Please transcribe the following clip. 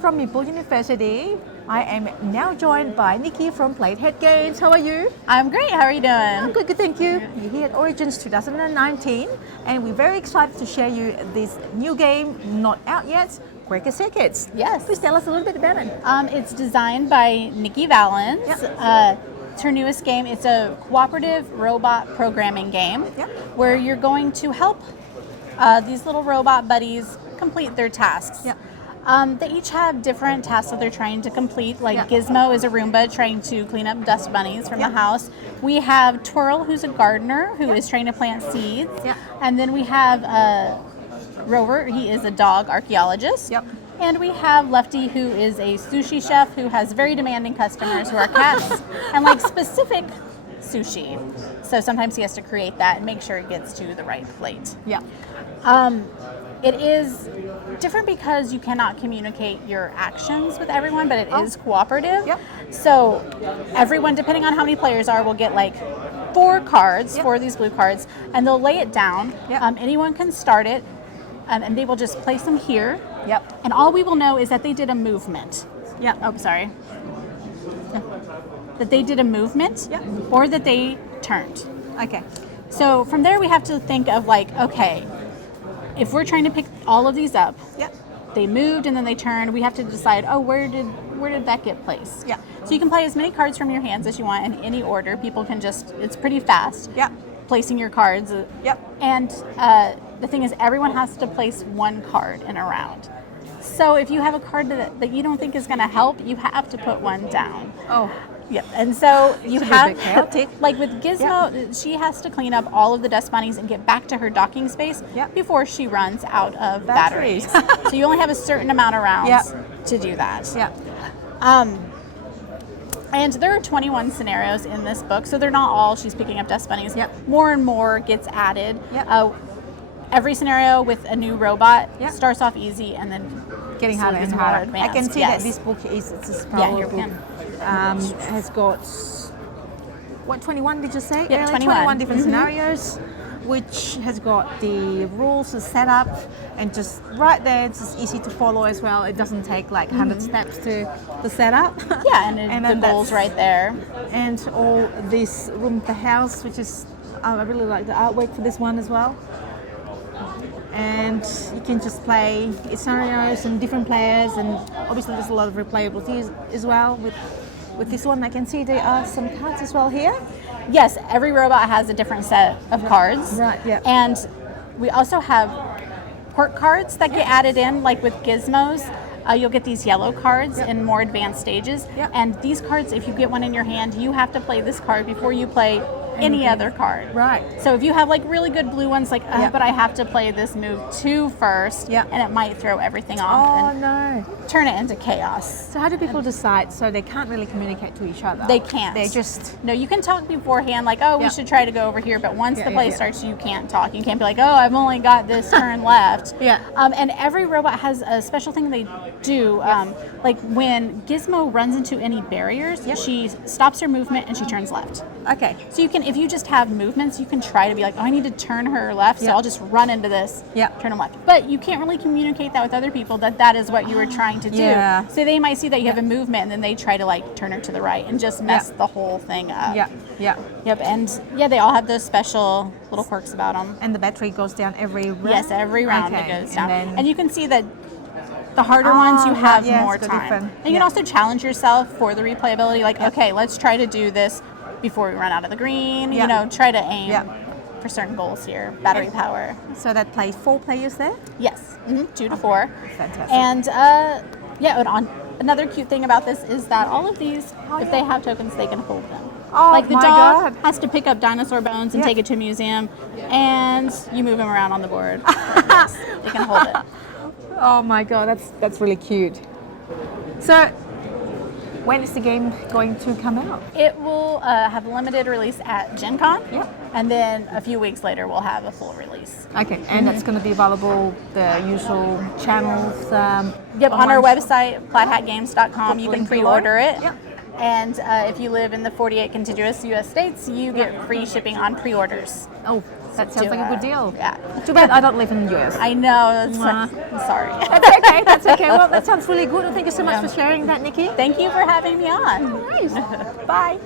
from Meeple University. I am now joined by Niki from Playhead Games. How are you? I'm great. How are you doing? I'm good, thank you. We're here at Origins 2019 and we're very excited to share you this new game, not out yet, Quirky Circuits. Yes. Please tell us a little bit about it. It's designed by Niki Valens. Yep. It's her newest game. It's a cooperative robot programming game where you're going to help these little robot buddies complete their tasks. Yep. They each have different tasks that they're trying to complete. Like Gizmo is a Roomba trying to clean up dust bunnies from the house. We have Twirl, who's a gardener who is trying to plant seeds. And then we have Rover, he is a dog archaeologist. And we have Lefty, who is a sushi chef who has very demanding customers who are cats and like specific sushi. So sometimes he has to create that and make sure it gets to the right plate. It is different because you cannot communicate your actions with everyone, but it is cooperative. So everyone, depending on how many players are, will get like 4 cards, 4 of these blue cards, and they'll lay it down. Anyone can start it, and they will just place them here. And all we will know is that they did a movement. Oh, sorry. That they did a movement, or that they turned. Okay. So from there, we have to think of like, okay, if we're trying to pick all of these up, they moved and then they turned, we have to decide, oh, where did that get placed? So you can play as many cards from your hands as you want in any order. People can just, it's pretty fast. Placing your cards. And the thing is, everyone has to place 1 card in a round. So if you have a card that you don't think is going to help, you have to put 1 down. And so you have, like with Gizmo, she has to clean up all of the dust bunnies and get back to her docking space before she runs out of batteries. So you only have a certain amount of rounds to do that. And there are 21 scenarios in this book, so they're not all she's picking up dust bunnies. More and more gets added. Every scenario with a new robot starts off easy and then getting harder and harder. I can see that this book is probably has got, what, 21 did you say? 21 different scenarios, which has got the rules to set up, and just right there, it's just easy to follow as well. It doesn't take like 100 steps to set up. And the goals right there. And all this room, the house, which is, I really like the artwork for this one as well. And you can just play scenarios and different players, and obviously there's a lot of replayability as well with this one. I can see there are some cards as well here. Yes, every robot has a different set of cards. And we also have quirk cards that get added in, like with Gizmos. You'll get these yellow cards in more advanced stages. And these cards, if you get one in your hand, you have to play this card before you play any other card. So if you have like really good blue ones, like, but I have to play this move 2 first, and it might throw everything off and turn it into chaos. So how do people decide? So they can't really communicate to each other? They can't. They just... No, you can talk beforehand, like, oh, we should try to go over here, but once the play starts, you can't talk. You can't be like, oh, I've only got this turn left. And every robot has a special thing they do. Like when Gizmo runs into any barriers, she stops her movement and she turns left. So you can, if you just have movements, you can try to be like, oh, I need to turn her left, so I'll just run into this, turn them left. But you can't really communicate that with other people, that is what you were trying to do. So they might see that you have a movement, and then they try to like turn her to the right and just mess the whole thing up. And they all have those special little quirks about them. And the battery goes down every round? Yes, every round it goes down. And you can see that the harder ones, you have more time. And you can also challenge yourself for the replayability, like, okay, let's try to do this before we run out of the green, you know, try to aim for certain goals here, battery power. So that plays 4 players there? Yes, 2 to 4. Fantastic. And another cute thing about this is that all of these, if they have tokens, they can hold them. Like the dog has to pick up dinosaur bones and take it to a museum, and you move him around on the board. They can hold it. Oh my god, that's really cute. So, when is the game going to come out? It will have a limited release at Gen Con, and then a few weeks later we'll have a full release. And that's going to be available, the usual channels? On our website, plaidhatgames.com, you can pre-order it. And if you live in the 48 contiguous U.S. states, you get free shipping on pre-orders. That sounds like a good deal. Yeah. Too bad I don't live in the US. I know. I'm sorry. That's okay. That's okay. Well, that sounds really good. Thank you so much for sharing that, Niki. Thank you for having me on. Nice. Bye.